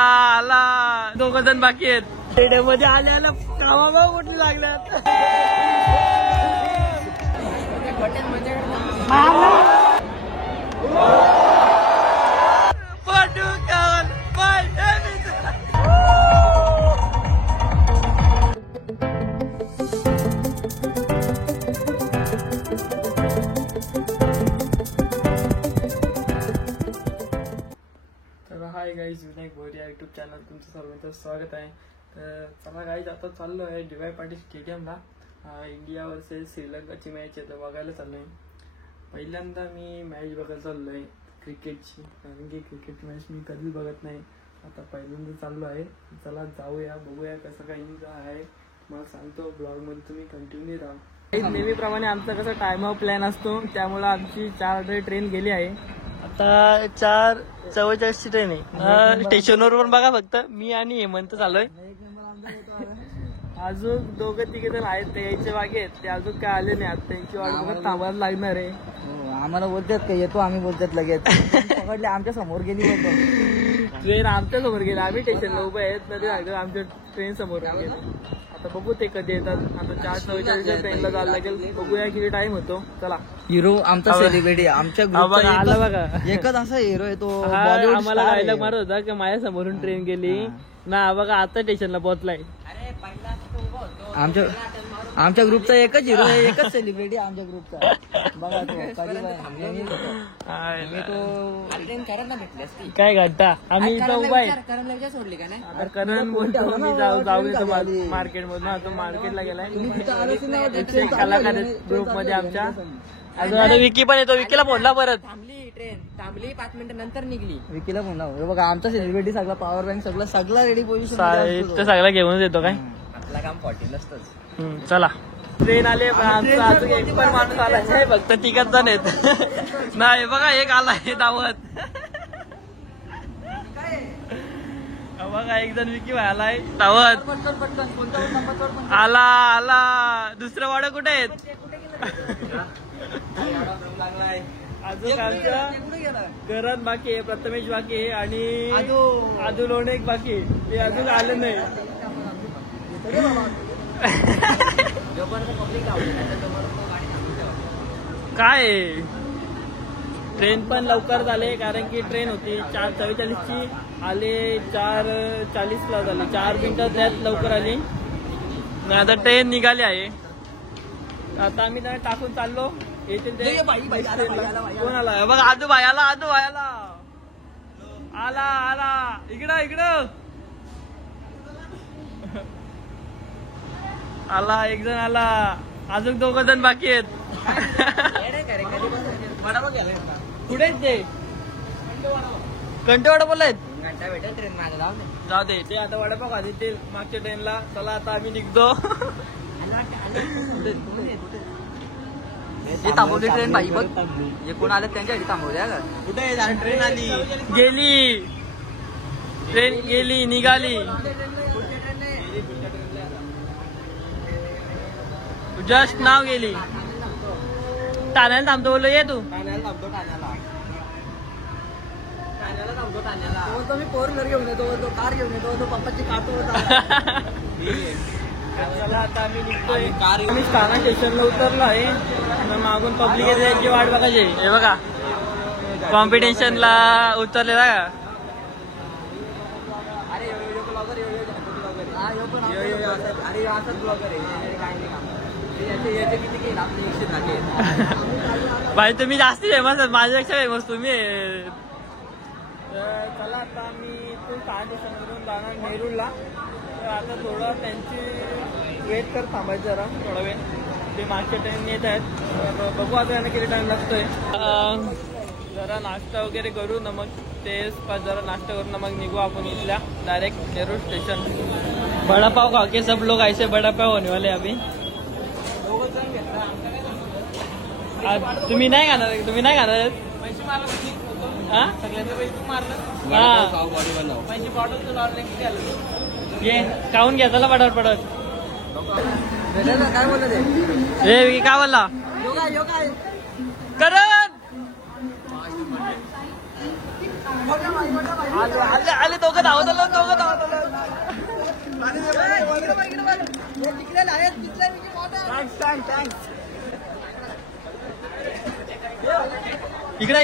आला 2 जण बाकी आहेत. स्टेडियममध्ये आल्याला कामा कुठे लागल्यात. हाय गाईज, विनायक भोर या यूट्यूब चॅनल तुमचं सर्वांचं स्वागत आहे. तर चला गाईज, आता चाललो आहे DY पाटील स्टेडियमला. इंडिया वर्सेस श्रीलंकाची मॅच आहे, तर बघायला चाललो आहे. पहिल्यांदा मी मॅच बघायला चाललो आहे क्रिकेटची, कारण की क्रिकेट मॅच मी कधीच बघत नाही. आता पहिल्यांदा चाललो आहे. चला जाऊया, बघूया कसं काही आहे. मग सांगतो ब्लॉगमध्ये, तुम्ही कंटिन्यू राहा. नेहमीप्रमाणे आमचा कसा टाइम ऑफ प्लॅन असतो, त्यामुळे आमची 4 ट्रेन गेली आहे. आता 4:44ची ट्रेन आहे. स्टेशनवर पण बघा, फक्त मी आणि हेमंत चाललोय. अजून 2-3 जण आहेत, ते यायचे बाकी आहेत. ते अजून काय आले नाही. आता त्यांची वाट बघत थांबायला लागणार आहे. आम्हाला बोलतात का येतो, आम्ही बोलतात लगेच. पकडले, आमच्या समोर गेली बोलतो. ट्रेन आमच्या समोर गेली, आम्ही स्टेशनला उभे आहेत ना, ते आमच्या ट्रेन समोर गेली. आता बघू ते कधी येतात. आता 4:44च्या ट्रेनला जायला लागेल. बघूया किती टाइम होतो. चला. हिरो आमचा सेलिब्रिटी, आमच्या आला बघा. एकच असा हिरो आहे तो. आम्हाला डायलॉग मारत होता की माझ्या समोरून ट्रेन गेली ना, बघा आता स्टेशनला पोहोचलाय. आमच्या ग्रुपचा एकच हिरो आहे, एकच सेलिब्रिटी आमच्या ग्रुपचा. बघा तो काय घंटा आम्ही इथं उभा आहे. सोडली का नाही, आता करण बोलतो मी जाऊ मार्केट मधून. आता मार्केटला गेलाय. कलाकार ग्रुप मध्ये आमच्या. अजून आता विकी पण येतो. विकीला फोनला परत. ट्रेन थांबली, 5 मिनिटं नंतर निघली. विकीला फोन लाव. बघा आमचा सेलिब्रिटी सगळा पॉवर बँक सगळा रेडी पोझिशन सगळा घेऊनच येतो. काय आपला काम 40 नसतंच. चला, ट्रेन आले. आमचा अजून एक पण माणूस आलाय, फक्त 3 जण आहेत. नाही बघा, एक आलाय धावत. बघा, एक जण विकी आलाय धावत. आला. दुसरं वाडा कुठे आहेत? अजून आमच्या करण बाकी आहे, प्रथमेश बाकी आहे आणि आदू लोणे एक बाकी आहे. ते अजून आले नाही. काय ट्रेन पण लवकर झाले, कारण की ट्रेन होती 4:44ची, आले 4:40ला झाली. 4 मिनिटं त्यात लवकर आली. आता ट्रेन निघाली आहे. आता आम्ही त्याला टाकून चाललो. येतील ते कोण आला बघा. आदू भाई आला. आला इकडं आला. एक जण आला. अजून 2 जण बाकी आहेत. कुठे आहेत ते? घंटेवाडा बोललायत. ट्रेन जाऊ दे, ते आता वडापाव खाली ते मागच्या ट्रेनला. चला आता आम्ही निघतो. थांबवली ट्रेन बाई बघ. जे कोण आले त्यांच्यासाठी थांबवल्या का? कुठे ट्रेन आली, गेली. ट्रेन गेली, निघाली. जस्ट नाव गेली. ठाण्याला थांबतो बोललो. ये तू. ठाण्याला मी 4 व्हीलर घेऊन येतो, तो कार घेऊन येतो, तो पप्पाची कार तो. चला आता आम्ही निघतोय. आम्ही स्थाना स्टेशनला उतरलो आहे. मागून पब्लिक याची वाट बघायची. हे बघा, कॉम्पिटिशनला उतरलेला का. भाई तुम्ही जास्ती फेमस आहात, माझ्यापेक्षा फेमस तुम्ही. चला आता आम्ही इथून स्थाना स्टेशनवरून जाणार नेरूळला. तर आता थोडं त्यांची वेट कर, थांबायचं जरा थोडा वेळ. ते मागच्या ट्रेन येत आहेत. बघू आता यांना किती टाइम लागतोय. जरा नाश्ता वगैरे करू ना, मग ते जरा नाश्ता करू ना, मग निघू आपण इथल्या डायरेक्ट नेरूळ स्टेशन. बडापाव खा के सब लोग ऐसे बडापाव होने वाले अभी. तुम्ही नाही खाणार? ये खाऊन घ्या. चला पटापट. काय बोलत रे काय बोलला? करण आले दोघं धावत आलो इकडे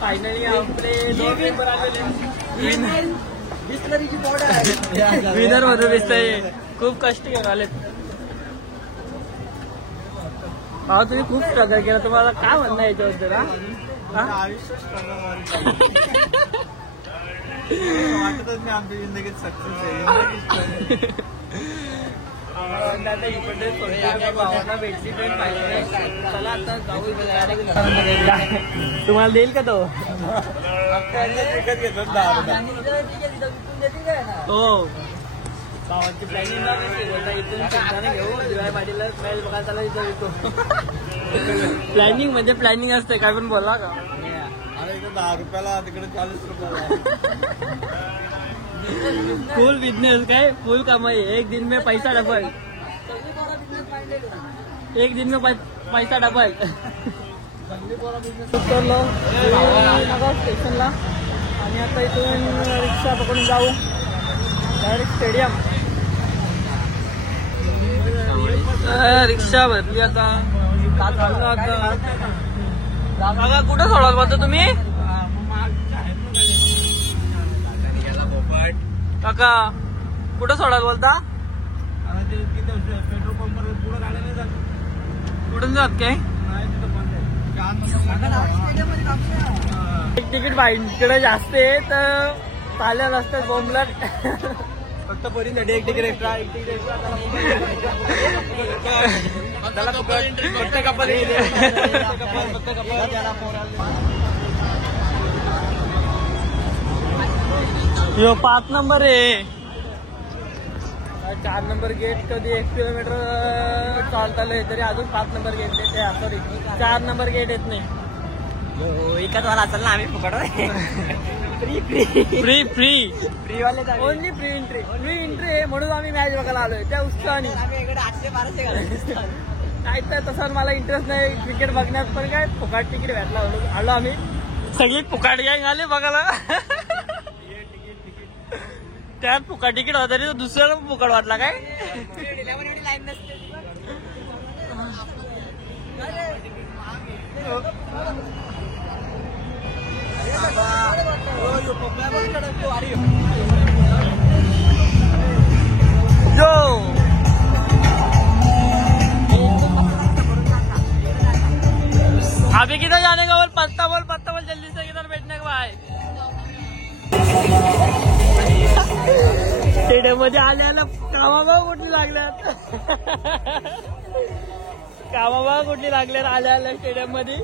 फायनली आपले दोन मेंबर आलेले विनर मध्ये दिसतंय. खूप कष्ट घेऊन आलेत. तुम्ही खूप स्ट्रगल केला. तुम्हाला काय म्हणणं आहे याच्याबद्दल? आयुष्य वाटतच नाही आमच्या जिंदगीत सक्सेस आहे. भेटली फ्रेंड पाहिजे. चला आता जाऊ. तुम्हाला देईल का तो? हो भावांची प्लॅनिंग इथून घेऊ दिवाळी पाटीला मॅच बघायला त्याला इथं येतो. प्लॅनिंग म्हणजे प्लॅनिंग असते. काय पण बोला का? अरे इकडे 10 रुपयाला तिकडे 40 रुपयाला. फुल बिजनेस काय फुल कमाई. एक दिन में पैसा डबल. एक दिन में पैसा डबल. उतरलो स्टेशनला आणि आता इथून रिक्षा पकडून जाऊ डायरेक्ट स्टेडियम. रिक्षा भरली आता. आता कुठं सोडाल बोलता तुम्ही काका? कुठं सोडाल बोलता? पेट्रोल पंपवर पुढे गाड्या नाही जात. कुठून जात काय? एक तिकीट बाईकडे जास्त आहे तर चालेल असतात बोंबलट. फक्त पोरींसाठी एक तिकीट एक्स्ट्रा. त्याला फक्त कपल यो 5 नंबर आहे. 4 नंबर गेट कधी 1 किलोमीटर चालताय तरी अजून 5 नंबर गेट येते. सॉरी 4 नंबर गेट येत नाही. एकाच वाला असेल ना आम्ही फुकट. फ्री वाले ओनली फ्री एंट्री आहे म्हणून आम्ही मॅच बघायला आलोय त्या उत्साहाने. 800-1200 काय तर तसं मला इंटरेस्ट नाही क्रिकेट बघण्यात. पण काय फुकाट तिकीट भेटला आलो आम्ही सगळी फुकाट गँग आले बघायला. त्यात फुकाट तिकीट होता तरी दुसऱ्याला फुकाट वाटला काय? जो अभी किधर जाने का बोल? पत्ता बोल जल्दी से किधर बैठने का भाई. स्टेडियम मध्ये आल्याला कामाबा कुठली लागल्यात. कामाबा कुठली लागल्यात आल्या स्टेडियम मध्ये.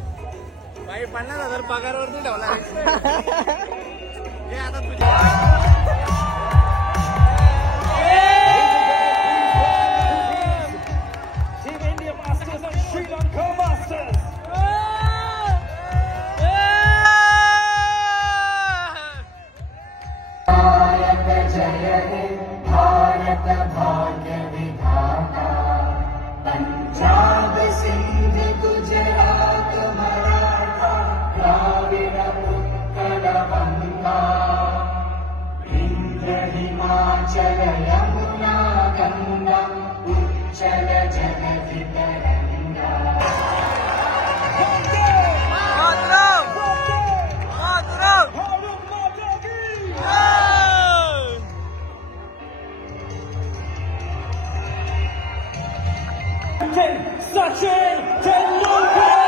भाई 50,000 पगारावरती ठेवला. आता तुझ्या पंजाब सिंध गुजरात मराठा द्राविड उत्कल बंगा इंद्र हिमाचल यमुना गंगा उच्चल जगति तरंगा. Sachin Tendulkar.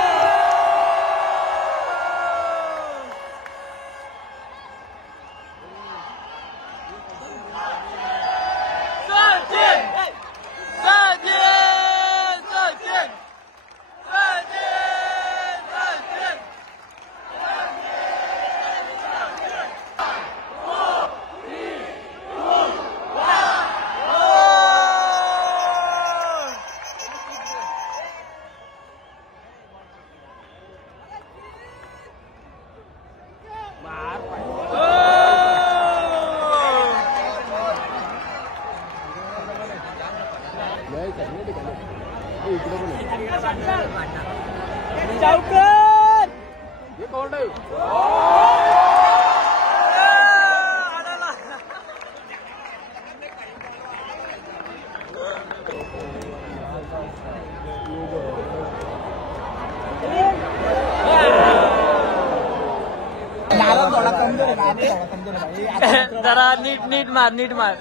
जरा नीट मार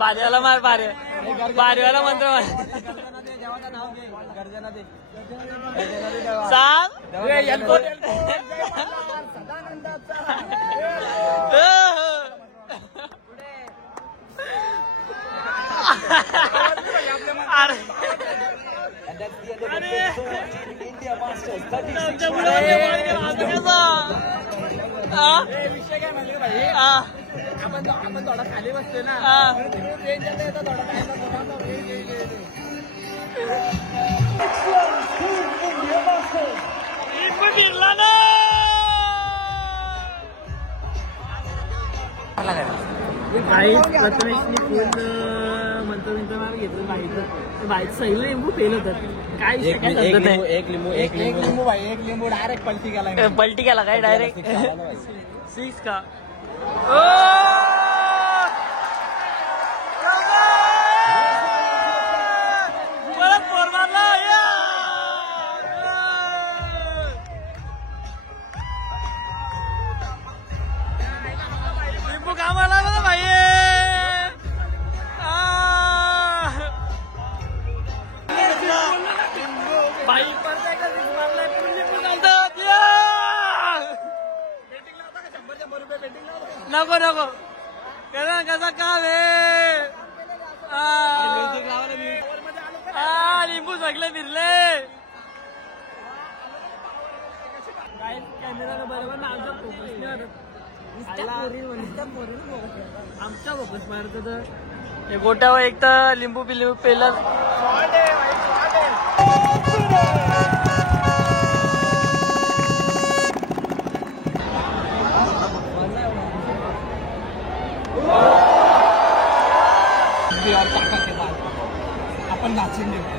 बारीवाला मार बारीवाला मंत्र मार सांग आपण थोडा खाली बसतोय ना फिरला ना प्रथमेशनी फुल मंत्र मार घेतलं बाईचं सैल लिंबू पेल होतं काय एक लिंबू डायरेक्ट पलटी केला काय डायरेक्ट 6 का परत फोर मारला लिंबू कामाला ना भाई भाई नको कसा काम आहे लिंबू सगळे फिरले कॅमेरा बरोबर ना आमच्या फोकस मारत तर गोट्यावर एक तर लिंबू पेलं आपण नाचून देऊ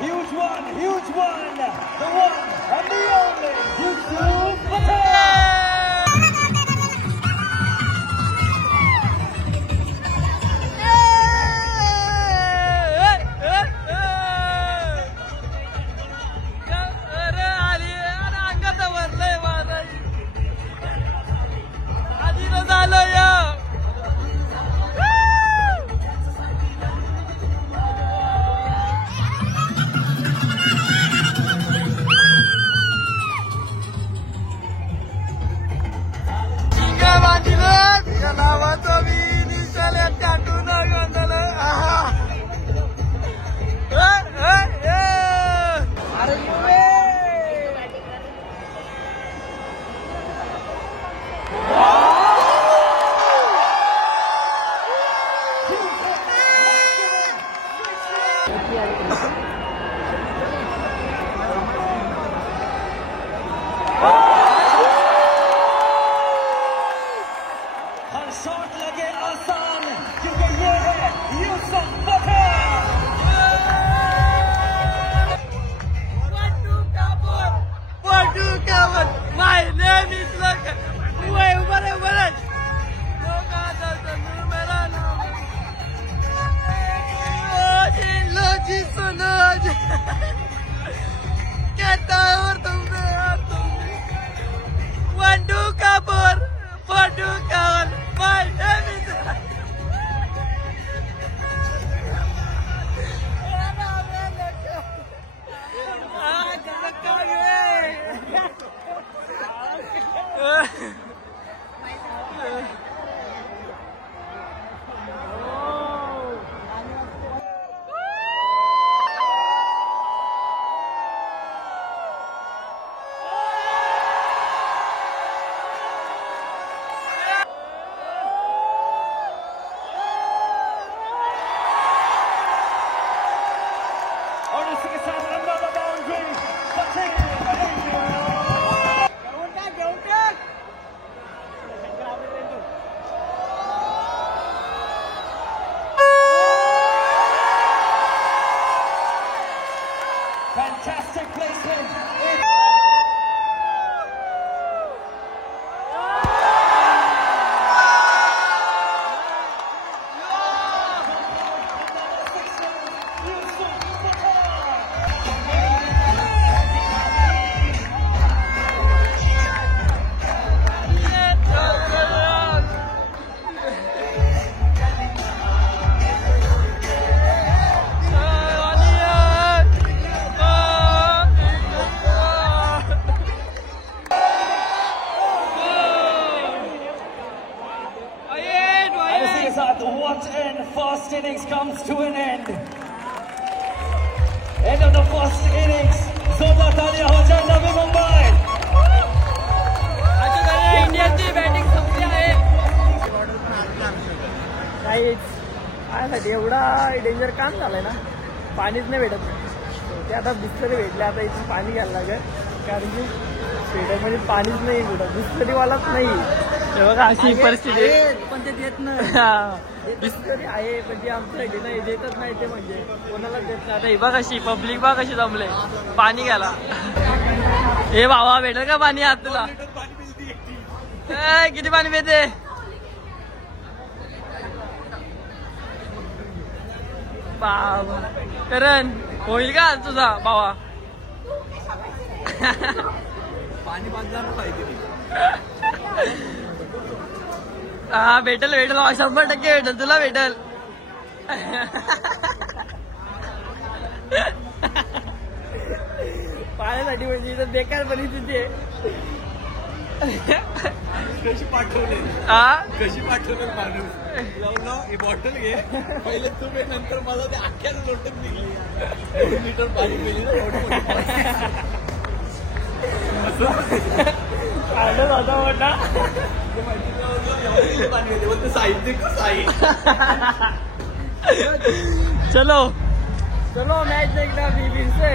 Huge one, the one and the only Yusuf Patel. comes to an end. End of the first innings. जोरदार तालियां हो जाए नवी मुंबई. इंडियाची बॅटिंग संपली आहे. काहीच एवढा डेंजर काम झालंय ना, पाणीच नाही भेटत. ते आता बिस्लरी भेटले, आता इथून पाणी घ्यायला लागेल, कारण की स्टेडियममध्ये पाणीच नाही भेटत, बिस्लरीवालाच नाही. हे बघा अशी परिस्थिती आहे. पण ते देत नाही. बिस्लरी आहे पण ती आमच्यासाठी नाही, देतच नाही ते, म्हणजे कोणालाच देत नाही. आता हे बघ कशी पब्लिक बघ कशी जमले पाणी घ्यायला. हे भावा भेटेल का पाणी आज तुला? किती पाणी पिते? करण होईल का तुझा भावा? पाणी बांधणार पाहिजे. हा भेटेल 100% भेटेल तुला, भेटेल. पाण्यासाठी म्हणजे इथं बेकार परिस्थिती आहे. कशी पाठवले कशी पाठवले माणूस लावला हे बॉटल घे पहिले तुम्ही, नंतर मला ते अख्ख्याच लोटत निघली 2 लिटर पाणी पिली. चलो चलो मॅच देखना बीबी से.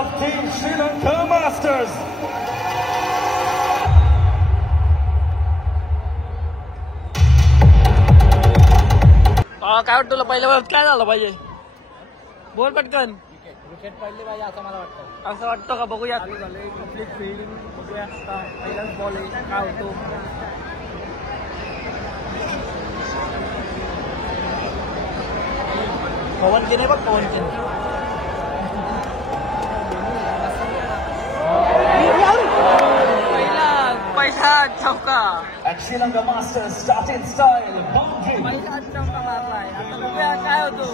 Of Team Sri Lanka Masters. काय वाटतं तुला पहिल्या वेळेस काय झालं पाहिजे? बोल पटकन. विकेट पडली पाहिजे असं मला वाटतं. असं वाटतं का? बघूया. कंप्लीट फिल्डिंग बघूया. पहिलाच बॉल आहे, काय होतो. पवन केने बघ, पवन केने पहिला चौका. And Sri Lanka Masters start in style. Boundary. पहिला चौका मारलाय. आता बघूया काय होतो.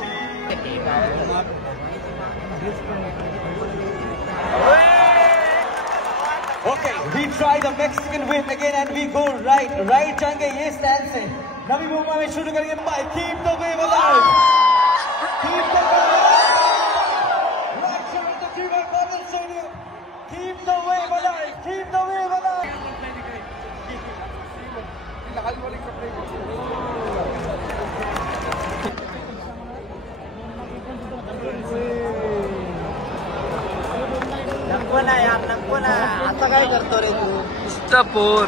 Okay, we try the Mexican whip again and we go right. Right जाएंगे ये stance से. नवी मुंबई में शुरू करेंगे. Keep the wave alive. Keep the wave alive. Right here at the T-Mobile Marvel Stadium. Keep the wave alive. Keep the wave alive. नको ना यार, नको ना. आता काय करतो रे तू? पोर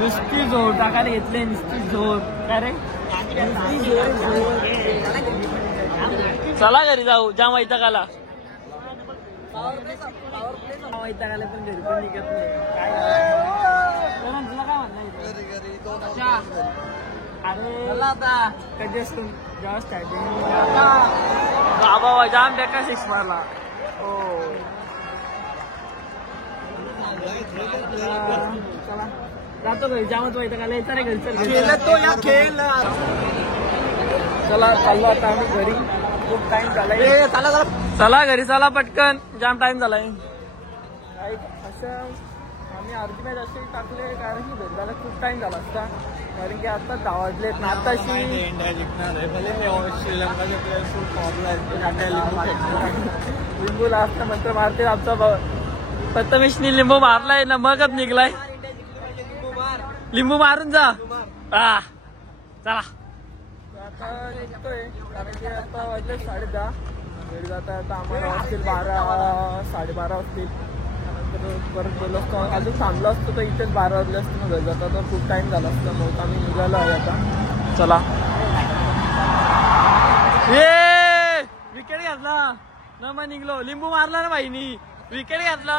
नुसती जोर टाकायला घेतले, नुसती जोर. काय रे, चला घरी जाऊ. ज्या वैतागाला वैतागाला पण घरी पण निघत नाही. काय तुला काय म्हणणार? अरे आता कधी असतो जेव्हा स्टार्टिंग बाबा जाम बेकार 6 मारला. चला जातो घरी. जामच वैतागाला येतं रे घरी. तो या खेळ. चला चाललो आता आम्ही घरी. खूप टाइम झालाय. चला घरी चला पटकन, जाम टाइम झालाय. असं आम्ही अर्धी मॅच असे टाकले कारण की घरी जायला खूप टाइम झाला असता, कारण की आता 10 वाजलेत ना. आताशी इंडिया जिंकणार आहे. भले श्रीलंकाचे प्लेयर खूप फॉर्मला लिंबूला असता मंत्र मारते. आमचा प्रथमेशनी लिंबू मारलाय ना, मगच निघलाय. लिंबू मारून जा. चला आता निघतोय, कारण की आता वाजले 10:30. घरी जाता आता आम्हाला असतील 12 साडेबारा असतील. त्यानंतर परत गेलो असतो, अजून थांबलो असतो तर इथेच 12 वाजले असते. मग घरी जाता तर खूप टाइम झाला असता. मग आम्ही निघालो आहे आता. चला. विकेट घातला ना, मग निघलो. लिंबू मारला ना भाईनी, विकेट घातला.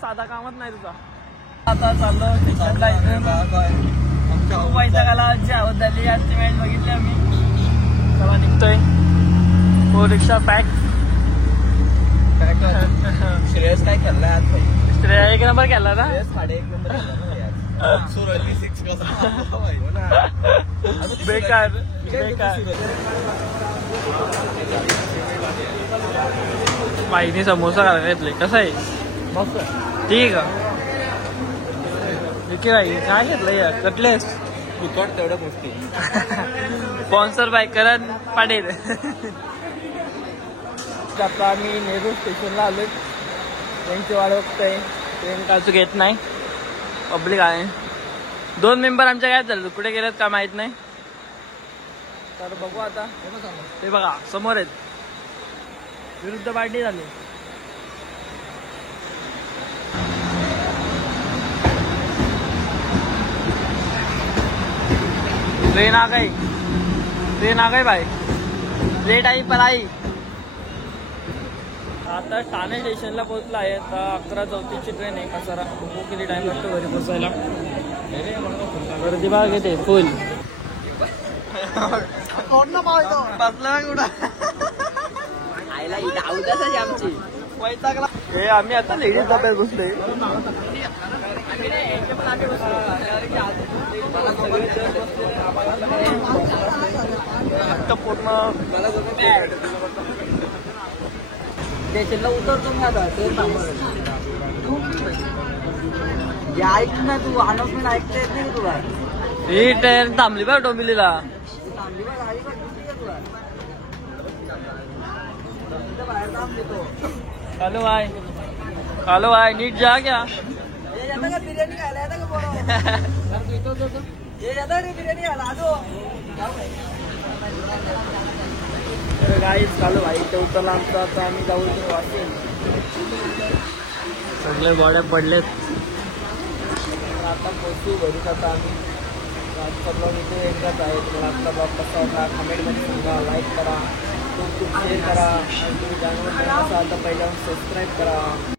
साधा कामच नाही तुझा. आता चाललो स्टेशनला. खूप वैतागाला आजची आवड झाली. आजची मॅच बघितली आम्ही. चला निघतोय. हो रिक्षा पॅक. श्रेयस काय खेळलाय आज? श्रेया 1 नंबर खेळला ना. 1.5 नंबर. सुरली 6 कसा बेकार बेकार. बाईने समोसा घालायला घेतले. कसं आहे? मस्त ठीक आहे. विकी बाई काय घेतलं यार? कटलेस. फुकट तेवढ्या गोष्टी. स्पॉन्सर बाय करण पाटील. आता आम्ही नेहरू स्टेशनला आलोय. ट्रेनची वाट बघतोय. ट्रेन काचू घेत नाही. पब्लिक आहे. 2 मेंबर आमच्या काय झालं कुठे गेलेत का माहित नाही. तर बघू आता. ते बघा समोर आहेत. विरुद्ध पार्टी झाली. ट्रेन आ गई. ट्रेन आ गई भाई. लेट आई पर आई. आता ठाणे स्टेशनला पोहोचला आहे. आता 11:34ची ट्रेन आहे. कसारा बघू किती टाइम लागतो घरी पोहोचायला. गर्दी बघा किती फुल. बसला कुठं आईला आवडतच आमची. हे आम्ही आता लेडीज डब्यात बसलोय. पूर्ण स्टेशनला उतरतो मी आता. ऐक ना तू अनाउन्समेंट ऐकता येत नाही तुला. ही ट्रेन थांबली बघ डोंबिवलीला. हॅलो भाई. हॅलो भाई नीट जा क्या. बिर्याणी खायला येतं का बिर्याणी खायला. गाईच चालू भाई. इथे उतरला आमचं. आता आम्ही जाऊ वाशिम. सगळे गोड्या पडलेत. आता पोहोचू घरीच. आता आम्ही आजचा ब्लॉग इथे एकदाच आहे. तुम्हाला आजचा ब्लॉग कसा होता कमेंटमध्ये सांगा. लाईक करा. खूप खूप शेअर करा. आणि तुम्ही चॅनलवर नवीन असाल तर पहिल्यावर सबस्क्राईब करा.